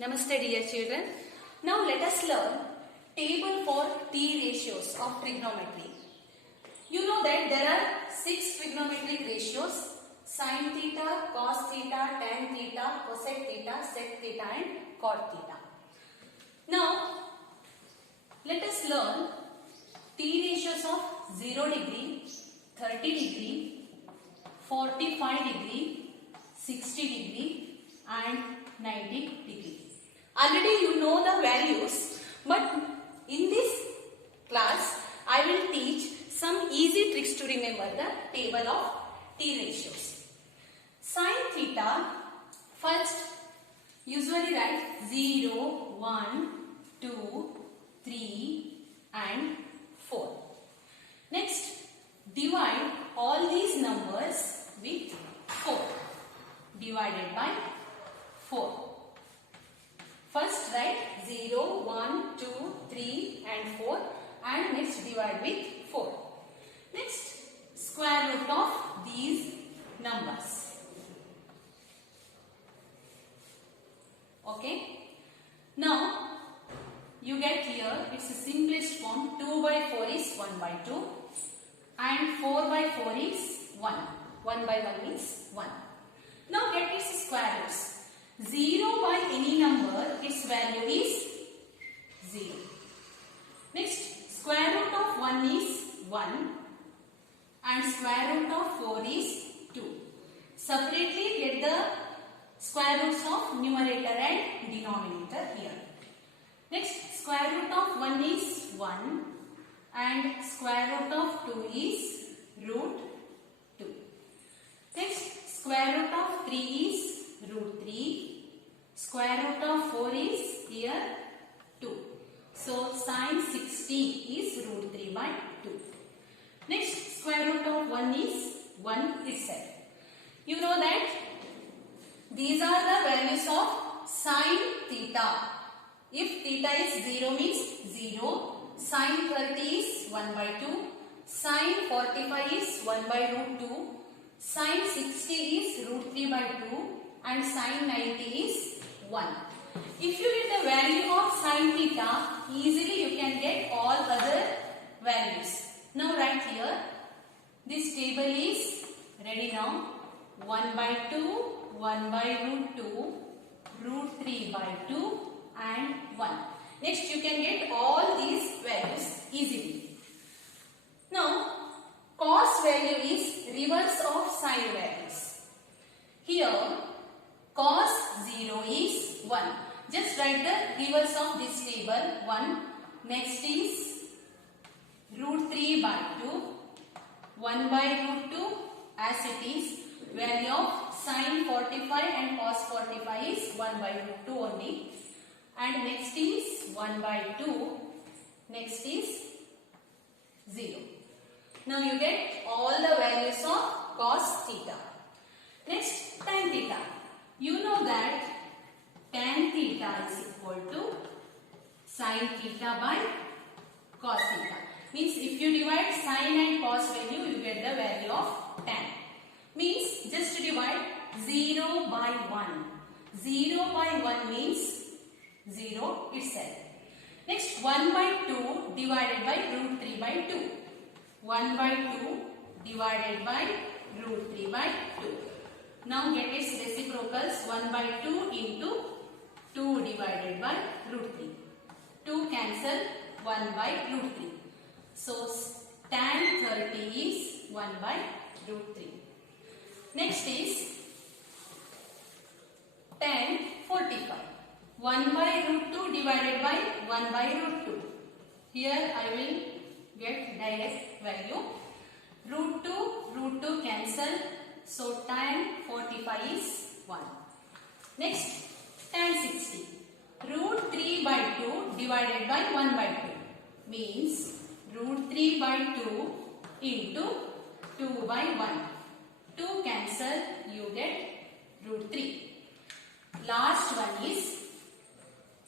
Namaste dear children. Now let us learn table for t ratios of trigonometry. You know that there are 6 trigonometric ratios: sin theta, cos theta, tan theta, cosec theta, sec theta and cot theta. Now let us learn t ratios of 0 degree, 30 degree, 45 degree, 60 degree and 90 degree. Already you know the values, but in this class I will teach some easy tricks to remember the table of t ratios. Sin theta, first usually write 0, 1, 2, 3 and 4. Next, divide all these numbers with 4 divided by 4. First write 0, 1, 2, 3 and 4 and next divide with 4. Next, square root of these numbers. Okay. Now you get here, it's the simplest form. 2 by 4 is 1 by 2 and 4 by 4 is 1. 1 by 1 means 1. Now get its square roots. 0 by any number, its value is 0. Next, square root of 1 is 1 and square root of 4 is 2. Separately get the square roots of numerator and denominator here. Next, square root of 1 is 1 and square root of 2 is root 2. Next, square root of 3 is root 3. Square root of 4 is here 2. So, sin 60 is root 3 by 2. Next, square root of 1 is 1 itself. You know that these are the values of sin theta. If theta is 0 means 0, sin 30 is 1 by 2, sin 45 is 1 by root 2, sin 60 is root 3 by 2 and sin 90 is 1. If you get the value of sin theta, easily you can get all other values. Now write here, this table is ready now. 1 by 2, 1 by root 2, root 3 by 2 and 1. Next you can get all these values easily. Now cos value is reverse of sin values. Here cos 0 is 1. Just write the reverse of this table 1. Next is root 3 by 2. 1 by root 2 as it is. Value of sin 45 and cos 45 is 1 by root 2 only. And next is 1 by 2. Next is 0. Now you get all the values of cos theta. Next, tan theta. You know that tan theta is equal to sin theta by cos theta. Means if you divide sin and cos value, you get the value of tan. Means just divide 0 by 1. 0 by 1 means 0 itself. Next, 1 by 2 divided by root 3 by 2. 1 by 2 divided by root 3 by 2. Now get its reciprocals. 1 by 2 into 2 divided by root 3. 2 cancel 1 by root 3. So tan 30 is 1 by root 3. Next is tan 45. 1 by root 2 divided by 1 by root 2. Here I will get direct value. Root 2 cancel. So tan 45 is 1. Next, tan 60. Root 3 by 2 divided by 1 by 2 means root 3 by 2 into 2 by 1. 2 cancel, you get root 3. Last one is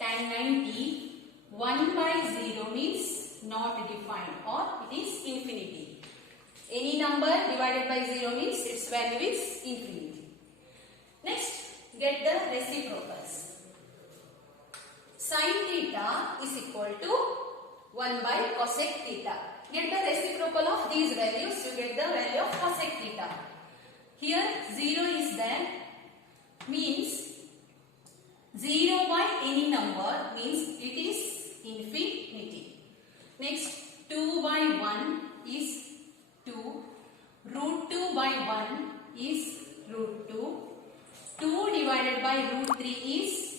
tan 90. 1 by 0 means not defined or it is infinity. Any number divided by 0 means its value is infinity. Next, get the reciprocals. is equal to 1 by cosec theta. Get the reciprocal of these values, you get the value of cosec theta. Here 0 is there, means 0 by any number means it is infinity. Next 2 by 1 is 2, root 2 by 1 is root 2, 2 divided by root 3 is,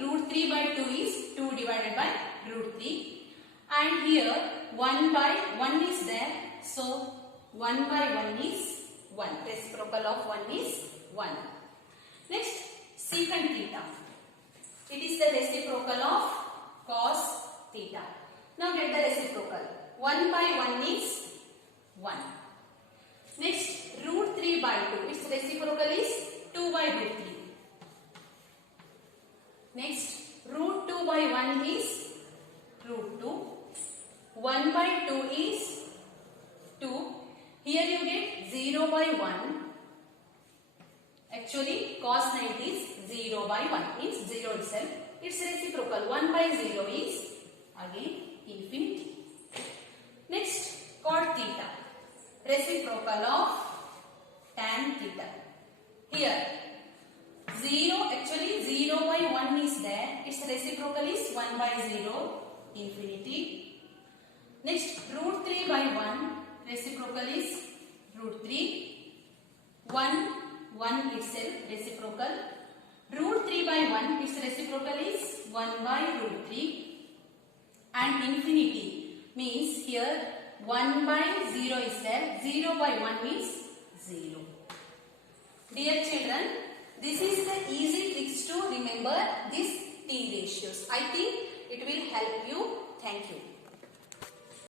root 3 by 2 is 2 divided by root 3. And here 1 by 1 is there, so 1 by 1 is 1. Reciprocal of 1 is 1. Next, secant theta. It is the reciprocal of cos theta. Now get the reciprocal. 1 by 1 is 1. Next, root 3 by 2. Its reciprocal is 2 by root 3. Next, root 2 by 1 is root 2. 1 by 2 is 2. Here you get 0 by 1. Actually, cos 90 is 0 by 1. Means 0 itself. Its reciprocal 1 by 0 is again infinity. Next, cot theta. Reciprocal of tan theta. Here 0, actually 0 by 1 is there. Its reciprocal is 1 by 0, infinity. Next, root 3 by 1, reciprocal is root 3. 1 itself, reciprocal. Root 3 by 1, its reciprocal is 1 by root 3. And infinity means here 1 by 0 is there. 0 by 1 means 0. Dear children, this is the easy tricks to remember these T ratios. I think it will help you. Thank you.